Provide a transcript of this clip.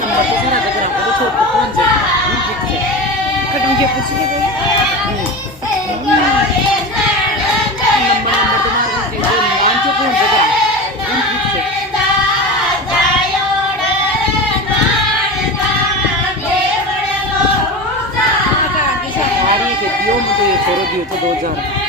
number तो सारा जगह पर छोड़ के फोन से ठीक है कटम के पूछ के कोई नंबर नंबर तो मार के जो नाम के फोन से करा ठीक है सारी के दियो मुझे ये छोड़ दियो तो 2000